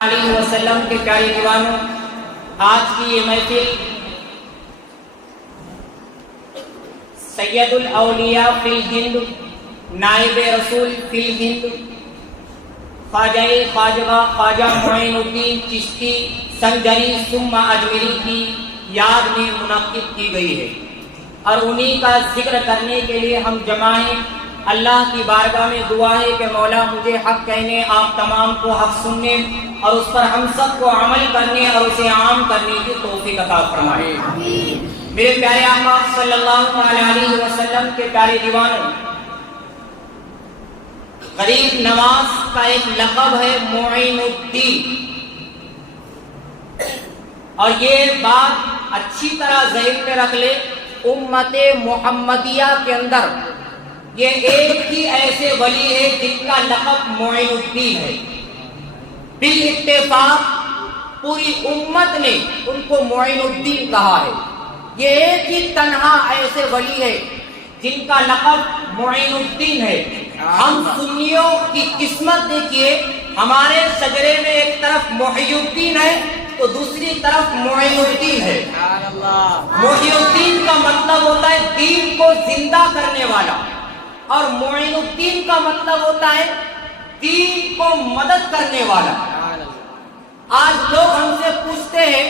علیہ وسلم کے پیارے دیوانوں، آج کی یہ محفل سید الاولیاء فی الہند، نائب رسول فی الہند، خواجہ معین الدین چشتی سنجری ثم اجمیری کی یاد میں منعقد کی گئی ہے، اور انہی کا ذکر کرنے کے لیے ہم جمع ہیں۔ اللہ کی بارگاہ میں دعا ہے کہ مولا مجھے حق کہنے، آپ تمام کو حق سننے اور اس پر ہم سب کو عمل کرنے اور اسے عام کرنے کی توفیق عطا فرمائے۔ میرے پیارے آقا صلی اللہ علیہ وسلم کے پیارے دیوانوں، غریب نواز کا ایک لقب ہے معین الدین، اور یہ بات اچھی طرح ذہن میں رکھ لے، امت محمدیہ کے اندر یہ ایک ہی ایسے ولی ہے جن کا لقب معین الدین ہے۔ بالاتفاق پوری امت نے ان کو معین الدین کہا ہے۔ یہ ایک ہی تنہا ایسے ولی ہے جن کا لقب معین الدین ہے۔ ہم سنیوں کی قسمت دیکھیے، ہمارے شجرے میں ایک طرف محی الدین ہے تو دوسری طرف معین الدین ہے۔ محی الدین کا مطلب ہوتا ہے دین کو زندہ کرنے والا، اور معین الدین کا مطلب ہوتا ہے دین کو مدد کرنے والا۔ آج لوگ ہم سے پوچھتے ہیں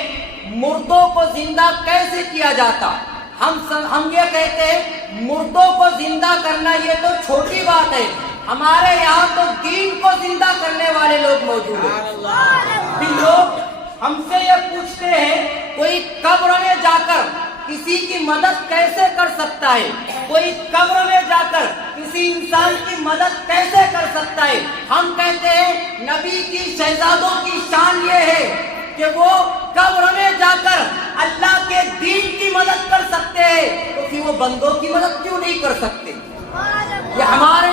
مردوں کو زندہ کیسے کیا جاتا؟ ہم یہ کہتے ہیں مردوں کو زندہ کرنا یہ تو چھوٹی بات ہے، ہمارے یہاں تو دین کو زندہ کرنے والے لوگ موجود ہیں۔ پھر لوگ ہم سے یہ پوچھتے ہیں کوئی قبر میں جا کر کسی کی مدد کیسے کر سکتا ہے؟ کوئی قبر میں جا کر کسی انسان کی مدد کیسے کر سکتا ہے؟ ہم کہتے ہیں نبی کی شہزادوں کی شان یہ ہے کہ وہ قبر میں جا کر اللہ کے دین کی مدد کر سکتے ہیں، تو پھر وہ بندوں کی مدد کیوں نہیں کر سکتے؟ یہ ہماری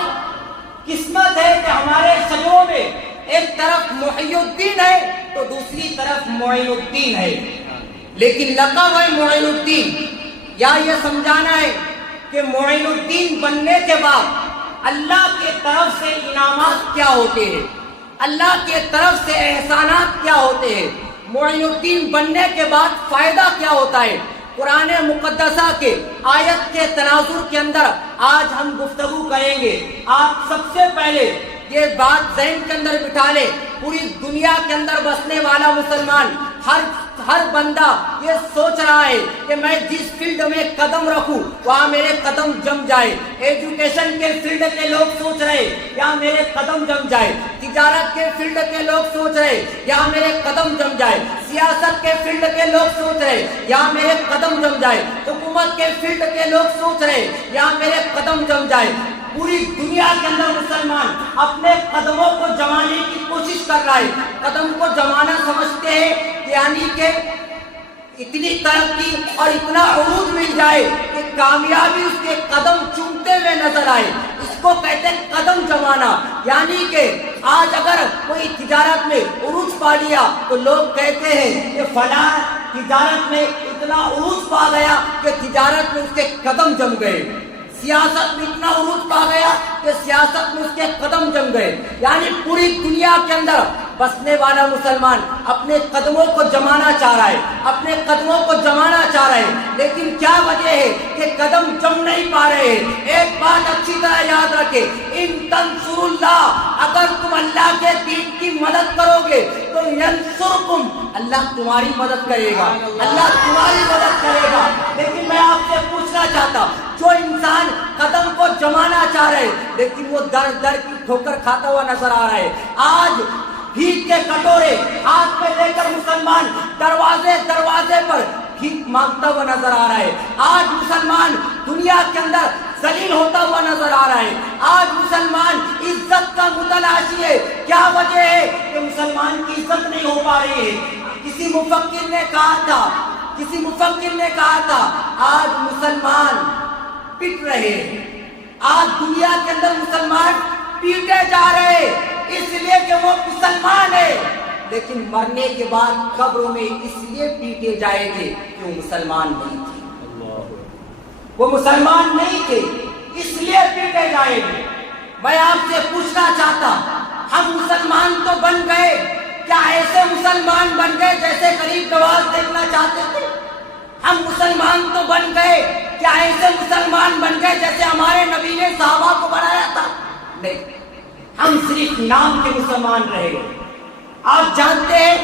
قسمت ہے کہ ہمارے شجروں میں ایک طرف محی الدین ہے تو دوسری طرف معین الدین ہے، لیکن لقب ہے معین الدین۔ یا یہ سمجھانا ہے کہ معین الدین بننے کے بعد اللہ کے طرف سے انعامات کیا ہوتے ہیں، اللہ کے طرف سے احسانات کیا ہوتے ہیں، معین الدین بننے کے بعد فائدہ کیا ہوتا ہے۔ قرآن مقدسہ کے آیت کے تناظر کے اندر آج ہم گفتگو کریں گے۔ آپ سب سے پہلے یہ بات ذہن کے اندر بٹھا لیں، پوری دنیا کے اندر بسنے والا مسلمان ہر بندہ یہ سوچ رہا ہے کہ میں جس فیلڈ میں قدم رکھوں وہاں میرے قدم جم جائے۔ ایجوکیشن کے فیلڈ کے لوگ سوچ رہے یہاں میرے قدم جم جائے، تجارت کے فیلڈ کے لوگ سوچ رہے یہاں میرے قدم جم جائے، سیاست کے فیلڈ کے لوگ سوچ رہے یہاں میرے قدم جم جائے، حکومت کے فیلڈ کے لوگ سوچ رہے یہاں میرے قدم جم جائے۔ پوری دنیا کے اندر مسلمان اپنے قدموں کو جمانے کی کوشش کر رہا ہے۔ قدم کو جمانا سمجھتے ہیں یعنی کہ اتنی ترقی اور اتنا عروج مل جائے کہ کامیابی اس کے قدم چومتے ہوئے نظر آئے، اس کو کہتے ہیں قدم جمانا۔ یعنی کہ آج اگر کوئی تجارت میں عروج پا لیا تو لوگ کہتے ہیں کہ فلاں تجارت میں اتنا عروج پا گیا کہ تجارت میں اس کے قدم جم گئے، سیاست میں اتنا عروج پا گیا کہ سیاست میں اس کے قدم جم گئے۔ یعنی پوری دنیا کے اندر بسنے والا مسلمان اپنے قدموں کو جمانا چاہ رہا ہے، اپنے قدموں کو جمانا چاہ رہے ہیں، لیکن کیا وجہ ہے کہ قدم جم نہیں پا رہے ہیں؟ ایک بات اچھی طرح یاد رکھے، ان تنصر اللہ، اگر تم اللہ کے دین کی مدد کرو گے تو ینصرکم، اللہ تمہاری مدد کرے گا، اللہ تمہاری مدد کرے گا۔ لیکن میں آپ سے پوچھنا چاہتا، جو انسان قدم کو جمانا چاہ رہے لیکن وہ در در کی ٹھوکر کھاتا ہوا نظر آ رہا ہے، آج بھیک کے کٹورے ہاتھ میں لے کر مسلمان دروازے پر بھیک مانگتا ہوا نظر آ رہا ہے، آج مسلمان دنیا کے اندر ذلیل ہوتا ہوا نظر آ رہا ہے، آج مسلمان عزت کا متلاشی ہے۔ کیا وجہ ہے کہ مسلمان کی عزت نہیں ہو پا رہی ہے؟ کسی مفکر نے کہا تھا آج مسلمان پٹ رہے ہیں، آج دنیا کے اندر مسلمان پیٹے جا رہے ہیں اس لیے کہ وہ مسلمان ہے، لیکن مرنے کے بعد قبروں میں اس لیے پیٹے جائیں گے کہ وہ مسلمان نہیں تھے، وہ مسلمان نہیں تھے اس لیے پیٹے جائیں گے۔ میں آپ سے پوچھنا چاہتا، ہم مسلمان تو بن گئے، کیا ایسا مسلمان بن گئے جیسے غریب نواز دیکھنا چاہتے تھے؟ ہم مسلمان تو بن گئے، کیا ایسے مسلمان بن گئے جیسے ہمارے نبی نے صحابہ کو بنایا تھا؟ نہیں، ہم صرف نام کے مسلمان رہے گئے۔ آپ جانتے ہیں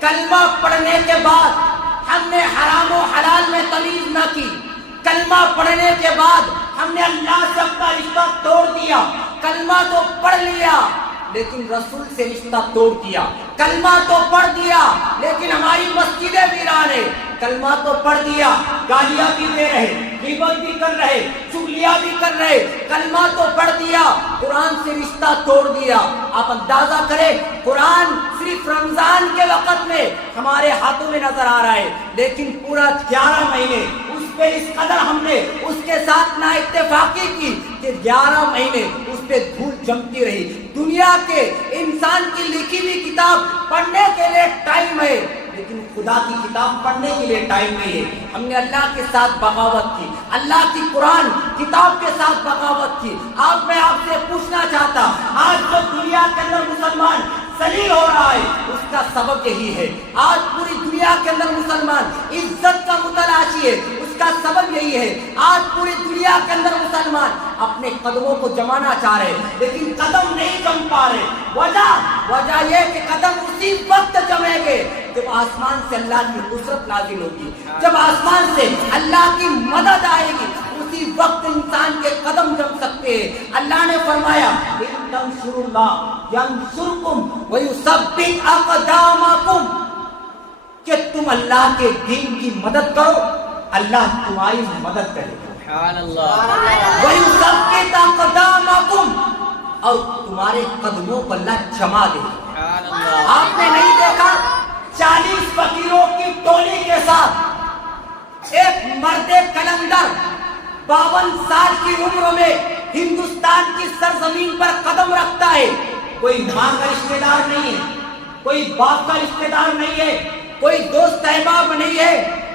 کلمہ پڑھنے کے بعد ہم نے حرام و حلال میں تمیز نہ کی، کلمہ پڑھنے کے بعد ہم نے اللہ سے اپنا رشتہ توڑ دیا، کلمہ تو پڑھ لیا لیکن رسول سے رشتہ توڑ دیا، کلمہ تو پڑھ دیا لیکن ہماری مسجدیں ویران ہیں، کلمہ تو پڑھ دیا، گالیاں بھی دے رہے، غیبت بھی کر رہے، چغلیاں بھی کر رہے، کلمہ تو پڑھ دیا، قرآن سے رشتہ توڑ دیا۔ آپ اندازہ کریں، قرآن صرف رمضان کے وقت میں ہمارے ہاتھوں میں نظر آ رہا ہے لیکن پورا 11 مہینے اس پہ اس قدر ہم نے اس کے ساتھ نا اتفاقی کی کہ 11 مہینے اس پہ دھول جمتی رہی۔ دنیا کے انسان کی لکھی ہوئی کتاب پڑھنے کے لیے ٹائم ہے لیکن خدا کی کتاب پڑھنے کے لیے ٹائم نہیں ہے۔ ہم نے اللہ کے ساتھ بغاوت کی، اللہ کی قرآن کتاب کے ساتھ بغاوت کی۔ میں آپ سے پوچھنا چاہتا، آج جو دنیا کے اندر مسلمان ذلیل ہو رہا ہے اس کا سبب یہی ہے۔ آج پوری دنیا کے اندر مسلمان عزت کا متلاشی ہے، اس کا سبب یہی ہے۔ آج پوری دنیا کے اندر مسلمان اپنے قدموں کو جمانا چاہ رہے لیکن قدم نہیں جم پا رہے۔ وجہ یہ کہ قدم اسی وقت جمیں گے جب آسمان سے اللہ کی نصرت نازل ہوگی، جب آسمان سے اللہ کی مدد آئے گی، اسی وقت انسان کے قدم جم سکتے ہیں۔ اللہ نے فرمایا ان تنصروا اللہ ینصرکم ویثبت اقدامکم، کہ تم اللہ کے دین کی مدد کرو، اللہ تمہاری مدد کرے گا۔ سبحان اللہ۔ ویثبت اقدامکم، اور تمہارے قدموں کو اللہ جما دے گا۔ آپ نے نہیں دیکھا 40 فقیروں کی ٹولی کے ساتھ ایک مرد کلندر 52 سال کی عمر میں ہندوستان کی سرزمین پر قدم رکھتا ہے؟ کوئی ماں کا رشتہ دار نہیں ہے، کوئی باپ کا رشتہ دار نہیں ہے، کوئی دوست احباب نہیں ہے،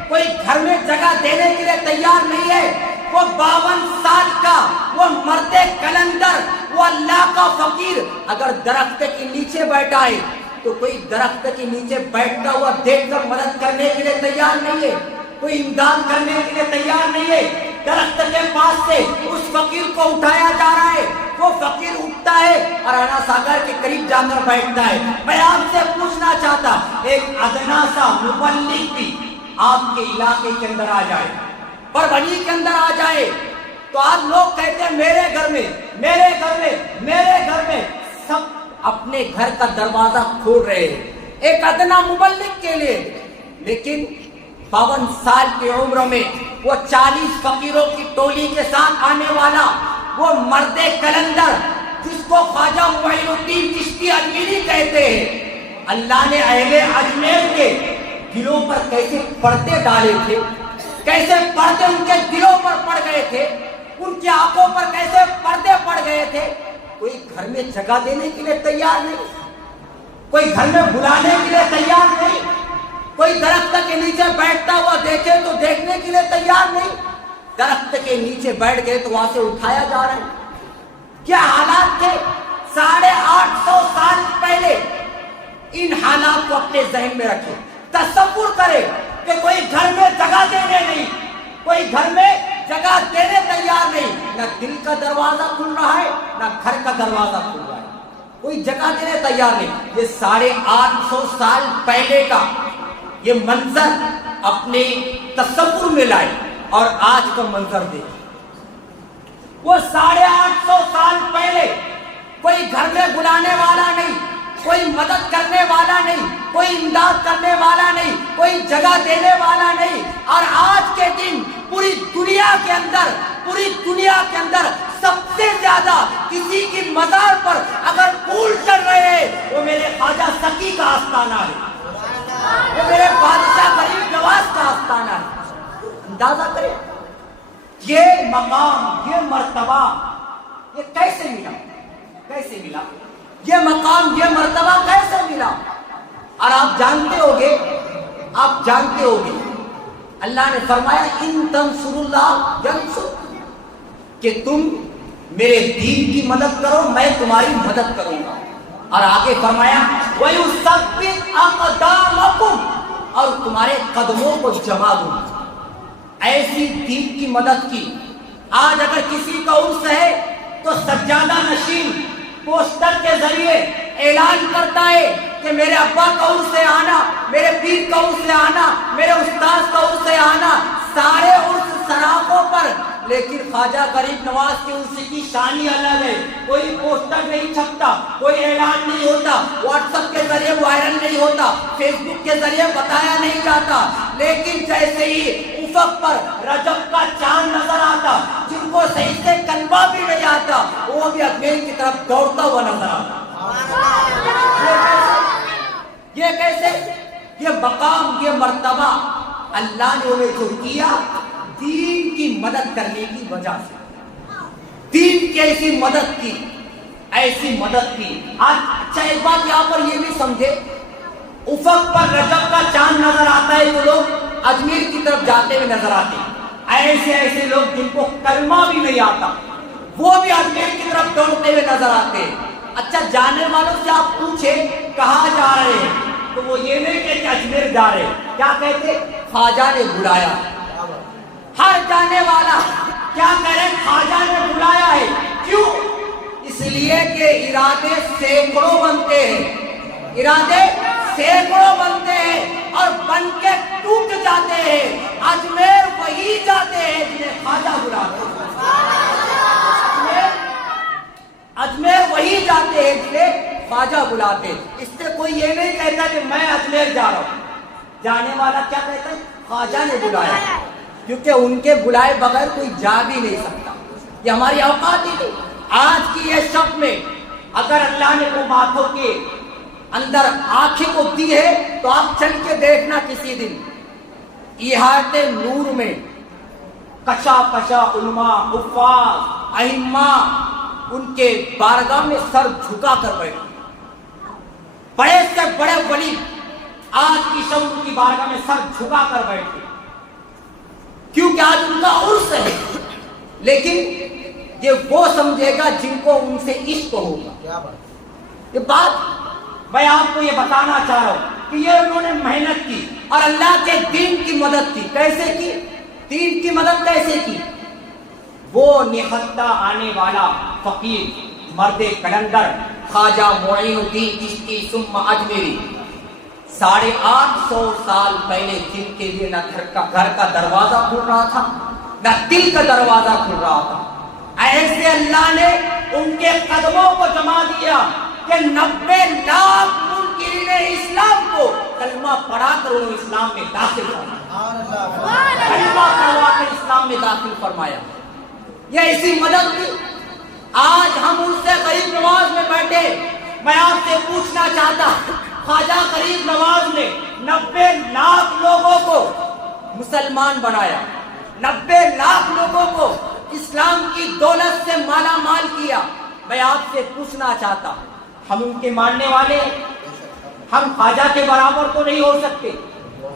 کوئی گھر میں جگہ دینے کے لیے تیار نہیں ہے۔ وہ 52 سال کا وہ مرد کلندر، وہ اللہ کا فقیر اگر درخت کے نیچے بیٹھا ہے تو کوئی درخت کے نیچے بیٹھتا ہوا دیکھ کر مدد کرنے کے لیے تیار نہیں ہے، کوئی امداد کرنے کے لیے تیار نہیں ہے۔ درخت کے پاس سے اس فقیر کو اٹھایا جا رہا ہے، وہ فقیر اٹھتا ہے اور رانا ساگر کے قریب جا کر بیٹھتا ہے۔ میں آپ سے پوچھنا چاہتا، ایک ادنا سا مبلغ بھی آپ کے علاقے کے اندر آ جائے، پربھنی کے اندر آ جائے تو آپ لوگ کہتے ہیں میرے گھر میں، میرے گھر میں، میرے گھر میں، سب اپنے گھر کا دروازہ کھول رہے ہیں ایک ادنا مبلغ کے لیے، لیکن 52 سال کی عمر میں وہ 40 فقیروں کی ٹولی کے ساتھ آنے والا وہ مرد کلندر جس کو خواجہ معین الدین چشتی اجمیری کہتے ہیں، اللہ نے اہل اجمیر کے دلوں پر کیسے پردے ڈالے تھے، کیسے پردے ان کے دلوں پر پڑ گئے تھے، ان کی آنکھوں پر کیسے پردے پڑ گئے تھے۔ کوئی گھر میں جگہ دینے کے لیے تیار نہیں، کوئی گھر میں بلانے کے لیے تیار نہیں، کوئی درخت کے نیچے بیٹھتا ہوا دیکھے تو دیکھنے کے لیے تیار نہیں۔ درخت کے نیچے بیٹھ گئے تو وہاں سے اٹھایا جا رہا ہے۔ کیا حالات تھے 850 سال پہلے؟ ان حالات کو اپنے ذہن میں رکھیں، تصور کریں کہ کوئی گھر میں جگہ دینے نہیں، کوئی گھر میں جگہ دینے تیار نہیں، نہ دل کا دروازہ کھل رہا ہے نہ گھر کا دروازہ کھل رہا ہے، کوئی جگہ دینے تیار نہیں۔ یہ 850 سال پہلے کا یہ منظر اپنے تصور میں لائے اور آج کا منظر دیکھیں۔ وہ 850 سال پہلے کوئی گھر میں بلانے والا نہیں، کوئی مدد کرنے والا نہیں، کوئی امداد کرنے والا نہیں، کوئی جگہ دینے والا نہیں، اور آج کے دن پوری دنیا کے اندر سب سے زیادہ کسی کی مزار پر اگر پھول چڑھ رہے ہیں وہ میرے خواجہ سکی کا آستانہ ہے، وہ میرے بادشاہ غریب نواز کا آستانہ ہے۔ اندازہ کریں یہ مقام، یہ مرتبہ یہ کیسے ملا، کیسے ملا یہ مقام، یہ مرتبہ کیسے ملا؟ اور آپ جانتے ہوگے اللہ نے فرمایا ان تنصروا اللہ ینصرکم، کہ تم میرے دین کی مدد کرو میں تمہاری مدد کروں گا، اور آگے فرمایا وَيُثَبِّتْ تمہارے قدموں کو جما دوں. ایسی دین کی مدد کی. آج اگر کسی کا عرس ہے تو سجادہ نشین پوسٹر کے ذریعے اعلان کرتا ہے کہ میرے ابا کا عرس ہے آنا, میرے پیر کا عرس ہے آنا, میرے استاذ کا عرس ہے آنا, سارے عرس سراغوں پر. لیکن خواجہ غریب نواز کے عرس کی شانی الگ ہے. کوئی پوسٹر نہیں چھپتا, کوئی اعلان نہیں ہوتا, واٹس ایپ کے ذریعے وائرل نہیں ہوتا, فیس بک کے ذریعے بتایا نہیں جاتا. لیکن جیسے ہی افق پر رجب کا چاند نظر آتا, جن کو صحیح سے کلمہ بھی نہیں آتا, وہ بھی اجمیر کی طرف دوڑتا ہوا نظر آتا. یہ کیسے؟ یہ مقام, یہ مرتبہ اللہ نے انہیں جو کیا دین کی مدد کرنے کی وجہ سے. دین کی ایسی مدد کی, ایسی مدد کی. آج اچھا ایک بات یہاں پر یہ بھی سمجھے, افق پر رجب کا چاند نظر آتا ہے تو لوگ اجمیر کی طرف جاتے ہوئے نظر آتے ہیں. ایسے ایسے لوگ جن کو کلمہ بھی نہیں آتا وہ بھی اجمیر کی طرف دوڑتے ہوئے نظر آتے ہیں. اچھا جانے والوں سے آپ پوچھیں کہاں جا رہے ہیں تو وہ یہ نہیں کہتے اجمیر جا رہے, کیا کہتے؟ خواجہ نے بلایا. ہر جانے والا کیا کرے؟ خواجہ نے بلایا ہے. کیوں؟ اس لیے کہ ارادے سینکڑوں بنتے ہیں, ارادے سینکڑوں بنتے ہیں اور بن کے ٹوٹ جاتے ہیں. اجمیر وہی جاتے ہیں جنہیں خواجہ بلاتے ہیں. اجمیر وہی جاتے ہیں جنہیں خواجہ بلاتے ہیں. اس سے کوئی یہ نہیں کہتا کہ میں اجمیر جا رہا ہوں. جانے والا کیا کہتا ہے؟ خواجہ نے بلایا, کیونکہ ان کے بلائے بغیر کوئی جا بھی نہیں سکتا. یہ ہماری اوقات ہی نہیں. آج کی یہ شب میں اگر اللہ نے وہ باتوں کے اندر آنکھیں کو دی ہے تو آپ چل کے دیکھنا کسی دن احاطہ نور میں کشا کشا علماء, حفاظ, ائمہ ان کے بارگاہ میں سر جھکا کر بیٹھے. بڑے سے بڑے ولی آج کی شب ان کی بارگاہ میں سر جھکا کر بیٹھے, کیونکہ آج ان کا عرس ہے. لیکن یہ وہ سمجھے گا جن کو ان سے عشق ہوگا. یہ بات میں آپ کو یہ بتانا چاہ رہا ہوں کہ یہ انہوں نے محنت کی اور اللہ کے دین کی مدد کی. کیسے کی؟ دین کی مدد کیسے کی؟ وہ نہتہ آنے والا فقیر مرد کلندر خواجہ معین الدین چشتی ثم اجمیری 850 سال پہلے جن کے لیے نہ گھر کا دروازہ کھل رہا تھا نہ دل کا دروازہ کھل رہا تھا, ایسے اللہ نے ان کے قدموں کو جما دیا کہ 90 لاکھ منکرین اسلام کو کلمہ پڑھا کر انہوں اسلام میں داخل فرمایا. کلمہ پڑھوا کر اسلام میں داخل فرمایا. یہ ایسی مدد کی. آج ہم ان سے غریب نواز میں بیٹھے, میں آپ سے پوچھنا چاہتا, خواجہ غریب نواز نے 90 لاکھ لوگوں کو مسلمان بنایا, 90 لاکھ لوگوں کو اسلام کی دولت سے مالا مال کیا. میں آپ سے پوچھنا چاہتا, ہم ان کے ماننے والے, ہم خواجہ کے برابر تو نہیں ہو سکتے.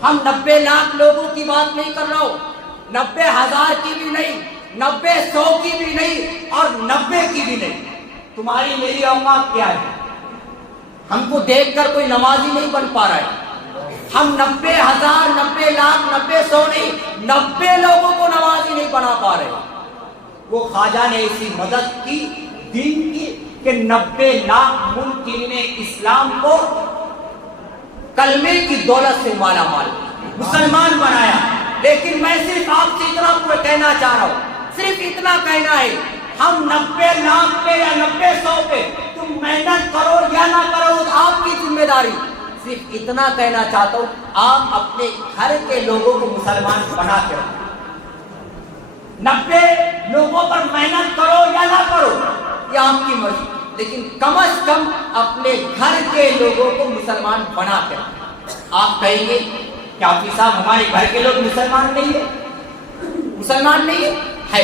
ہم 90 لاکھ لوگوں کی بات نہیں کر رہا ہوں, 90,000 کی بھی نہیں, 90-100 کی بھی نہیں اور 90 کی بھی نہیں. تمہاری میری اوقات کیا ہے؟ ہم کو دیکھ کر کوئی نمازی نہیں بن پا رہا ہے. ہم 90,000, 90 لاکھ, 90-100 نہیں, 90 لوگوں کو نمازی نہیں بنا پا رہے. وہ خواجہ نے ایسی مدد کی دین کی کہ 90 لاکھ منکرین اسلام کو کلمے کی دولت سے مالا مال مسلمان بنایا. لیکن میں صرف آپ سے اتنا کہنا چاہ رہا ہوں, صرف اتنا کہنا ہے, ہم 90 لاکھ پہ یا 90-100 پہ تم محنت کرو یا نہ کرو آپ کی ذمہ داری. صرف اتنا کہنا چاہتا ہوں, آپ اپنے گھر کے لوگوں کو مسلمان بنا کے رکھو. 90 لوگوں پر محنت کرو یا نہ کرو یہ آپ کی مرضی, لیکن کم از کم اپنے گھر کے لوگوں کو مسلمان بنا کے رکھو. آپ کہیں گے کہ حافظ صاحب ہمارے گھر کے لوگ مسلمان نہیں ہے. مسلمان نہیں ہے,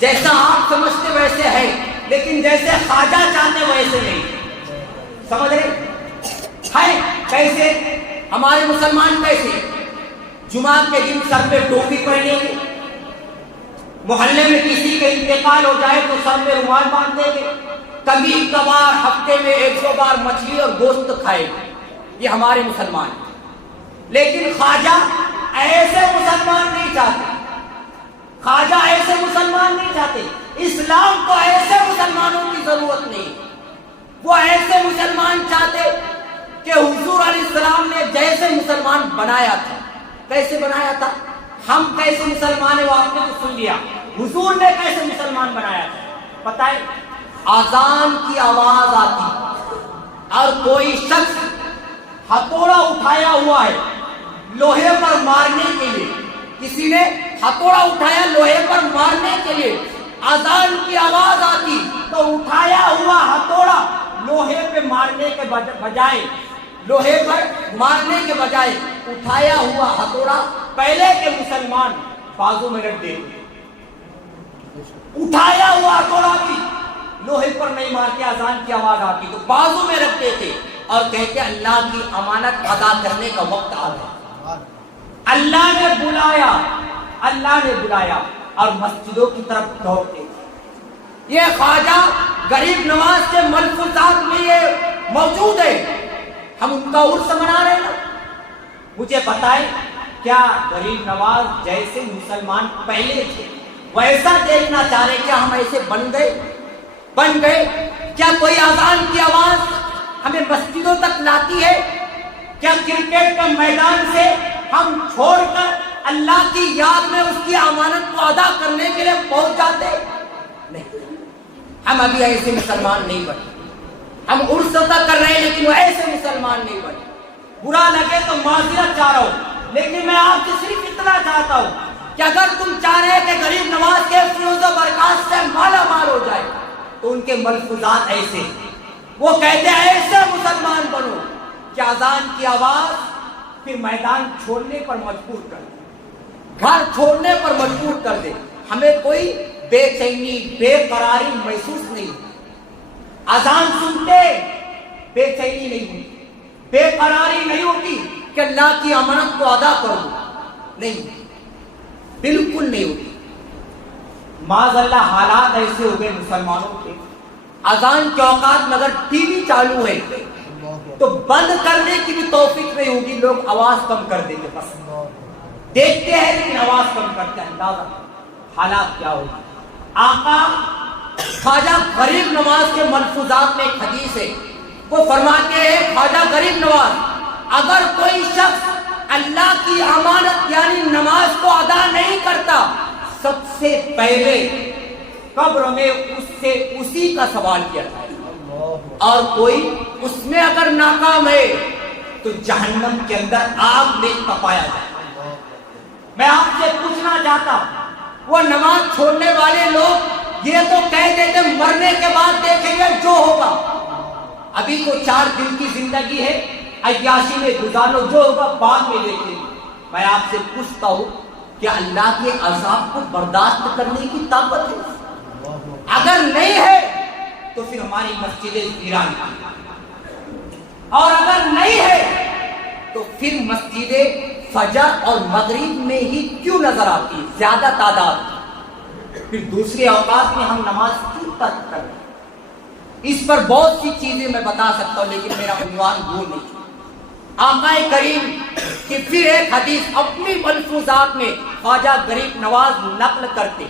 جیسا آپ سمجھتے ویسے ہے, لیکن جیسے خواجہ چاہتے ویسے نہیں. سمجھ رہے ہے کیسے؟ ہمارے مسلمان کیسے؟ جمعہ کے دن سر پہ ٹوپی پہنیں گے, محلے میں کسی کا انتقال ہو جائے تو سر میں رومال باندھ دیں گے, کبھی کبھار ہفتے میں 1-2 بار مچھلی اور گوشت کھائے. یہ ہمارے مسلمان. لیکن خواجہ ایسے مسلمان نہیں چاہتے، خواجہ ایسے مسلمان نہیں چاہتے، اسلام کو ایسے مسلمانوں کی ضرورت نہیں، وہ ایسے مسلمان چاہتے کہ حضور علیہ السلام نے جیسے مسلمان بنایا تھا، کیسے بنایا تھا، ہم کیسے مسلمان ہیں وہ آپ نے تو سن لیا، حضور نے کیسے مسلمان بنایا تھا پتہ ہے؟ اذان کی آواز آتی اور کوئی شخص ہتھوڑا اٹھایا ہوا ہے لوہے پر مارنے کے لیے، کسی نے ہتھوڑا اٹھایا لوہے پر مارنے کے لیے، اذان کی آواز آتی تو اٹھایا ہوا ہتھوڑا لوہے پہ مارنے کے بجائے، لوہے پر مارنے کے بجائے اٹھایا ہوا ہتھوڑا پہلے کے مسلمان بازو میں رکھ دیتے، اٹھایا ہوا ہتھوڑا بھی لوہے پر نہیں مارتے، اذان کی آواز آتی تو بازو میں رکھتے تھے اور کہتے اللہ کی امانت ادا کرنے کا وقت آ گیا، اللہ نے بلایا، اللہ نے بلایا اور مسجدوں کی طرف دوڑتے تھے۔ یہ خواجہ غریب نواز کے ملفوظات میں یہ موجود ہے، ہم ان کا عرس منا رہے ہیں نا۔ مجھے بتائیں کیا غریب نواز جیسے مسلمان پہلے تھے ویسا دیکھنا چاہ رہے، کیا ہم ایسے بن گئے؟ کیا کوئی اذان کی آواز ہمیں مسجدوں تک لاتی ہے؟ کیا کرکٹ کا میدان سے ہم چھوڑ کر اللہ کی یاد میں اس کی امانت کو ادا کرنے کے لیے پہنچ جاتے؟ نہیں، ہم ابھی ایسے مسلمان نہیں بنے، ہم عرس ادا کر رہے ہیں لیکن وہ ایسے مسلمان نہیں بنے۔ برا لگے تو معذرت چاہ رہا ہوں، لیکن میں آپ سے صرف اتنا چاہتا ہوں کہ اگر تم چاہ رہے کہ غریب نواز کے فیوز و برکات سے مالا مال ہو جائے تو ان کے ملفوظات ایسے، وہ کہتے ہیں ایسے مسلمان بنو کہ اذان کی آواز پھر میدان چھوڑنے پر مجبور کر دے، گھر چھوڑنے پر مجبور کر دے، ہمیں کوئی بے چینی بے قراری محسوس نہیں، اذان سنتے بے چینی نہیں ہوتی، بے قراری نہیں ہوتی کہ اللہ کی امانت کو ادا کروں، نہیں، بالکل نہیں ہوتی۔ معاذ اللہ حالات ایسے ہو گئے مسلمانوں کے، اذان کے اوقات میں اگر ٹی وی چالو ہے تو بند کرنے کی بھی توفیق نہیں ہوگی، لوگ آواز کم کر دیں گے، بس دیکھتے ہیں لیکن آواز کم کرتے ہیں، اندازہ حالات کیا ہوگا۔ آقا خواجہ غریب نواز کے ملفوظات میں ایک حدیث ہے، وہ فرماتے ہیں خواجہ غریب نواز اگر کوئی شخص اللہ کی امانت یعنی نماز کو ادا نہیں کرتا، سب سے پہلے قبر میں اس سے اسی کا سوال کیا جائے، اور کوئی اس میں اگر ناکام ہے تو جہنم کے اندر آگ میں تپایا جائے۔ میں آپ سے پوچھنا چاہتا ہوں، وہ نماز چھوڑنے والے لوگ یہ تو کہہ دیتے مرنے کے بعد دیکھیں گے جو ہوگا، ابھی تو 4 دن کی زندگی ہے، عیاشی میں گزارو، جو ہوگا بعد میں دیکھیں گے۔ میں آپ سے پوچھتا ہوں کہ اللہ کے عذاب کو برداشت کرنے کی طاقت ہے؟ اگر نہیں ہے تو پھر ہماری مسجدیں ویران کی، اور اگر نہیں ہے تو پھر مسجدیں فجر اور مغرب میں ہی کیوں نظر آتی ہے زیادہ تعداد، پھر دوسرے اوقات میں ہم نماز کیوں ترک کر رہے ہیں؟ اس پر بہت سی چیزیں میں بتا سکتا ہوں لیکن میرا عنوان وہ نہیں۔ آقا کریم کی پھر ایک حدیث اپنی ملفوظات میں خواجہ غریب نواز نقل کرتے،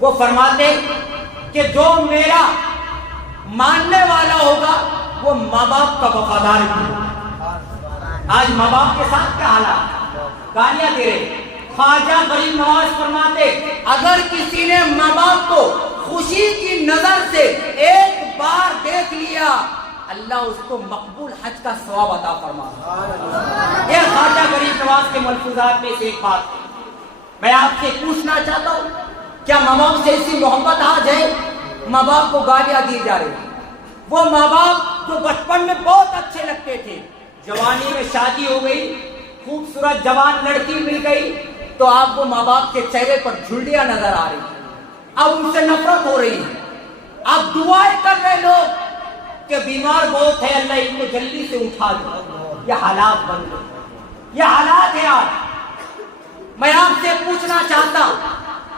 وہ فرماتے کہ جو میرا ماننے والا ہوگا وہ ماں باپ کا وفادار ہوگا۔ آج ماں باپ کے ساتھ کیا حالات، گالیاں دے رہے۔ خواجہ غریب نواز فرماتے اگر کسی نے ماں باپ کو خوشی کی نظر سے ایک بار دیکھ لیا اللہ اس کو مقبول حج کا ثواب عطا فرما۔ یہ خواجہ غریب نواز کے ملفوظات میں سے ایک بات میں آپ سے پوچھنا چاہتا ہوں، کیا ماں باپ سے ایسی محبت آج ہے؟ ماں باپ کو گالیاں دی جا رہی ہیں، وہ ماں باپ جو بچپن میں بہت اچھے لگتے تھے، جوانی میں شادی ہو گئی، خوبصورت جوان لڑکی مل گئی تو آپ کو ماں باپ کے چہرے پر جھلیاں نظر آ رہی ہیں، اب ان سے نفرت ہو رہی ہے، اب دعائیں کر رہے لوگ کہ بیمار بہت ہے اللہ ان کو جلدی سے اٹھا دو۔ یہ حالات بن گئے، یہ حالات ہے آج۔ میں آپ سے پوچھنا چاہتا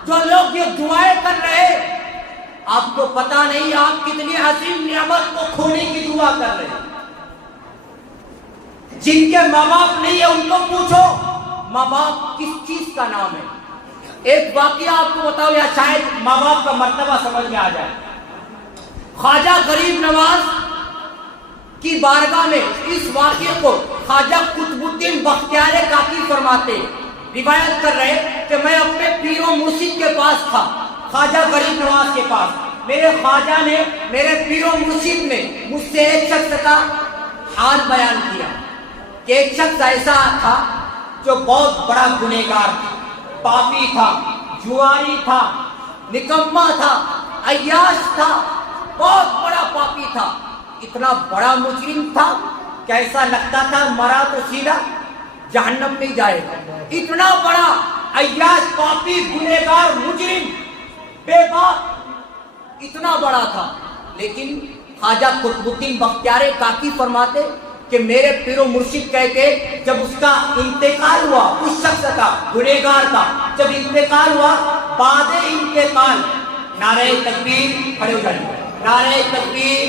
جو لوگ یہ دعائیں کر رہے آپ کو پتا نہیں آپ کتنی عظیم نعمت کو کھونے کی دعا کر رہے ہیں۔ جن کے ماں باپ نہیں ہے ان کو پوچھو ماں باپ کس چیز کا نام ہے۔ ایک واقعہ آپ کو بتاؤ یا شاید ماں باپ کا مرتبہ سمجھ میں آ جائے۔ خواجہ غریب نواز کی بارگاہ میں اس واقعے کو خواجہ قطب الدین بختیار کاکی فرماتے، روایت کر رہے کہ میں اپنے پیر و مرشد کے پاس تھا، خواجہ غریب نواز کے پاس۔ میرے خواجہ نے، میرے پیر و مرشد نے مجھ سے ایک شخص کا حال بیان کیا کہ ایک شخص ایسا تھا جو بہت بڑا گنہگار تھا، پاپی تھا، جواری تھا، نکما تھا، عیاش تھا، بہت بڑا پاپی تھا، اتنا بڑا مجرم تھا کہ ایسا لگتا تھا مرا تو سیدھا جہنم میں جائے گا۔ اتنا بڑا عیاش، پاپی، گنہگار، مجرم، بے باک، اتنا بڑا تھا۔ لیکن خواجہ قطب الدین بختیار کاکی فرماتے کہ میرے پیر و مرشد کہتے جب اس کا انتقال ہوا، اس شخص کا، گنہگار کا جب انتقال ہوا، بعد انتقال نعرہ تکبیر، کھڑے ہو جائیں، نعرہ تکبیر،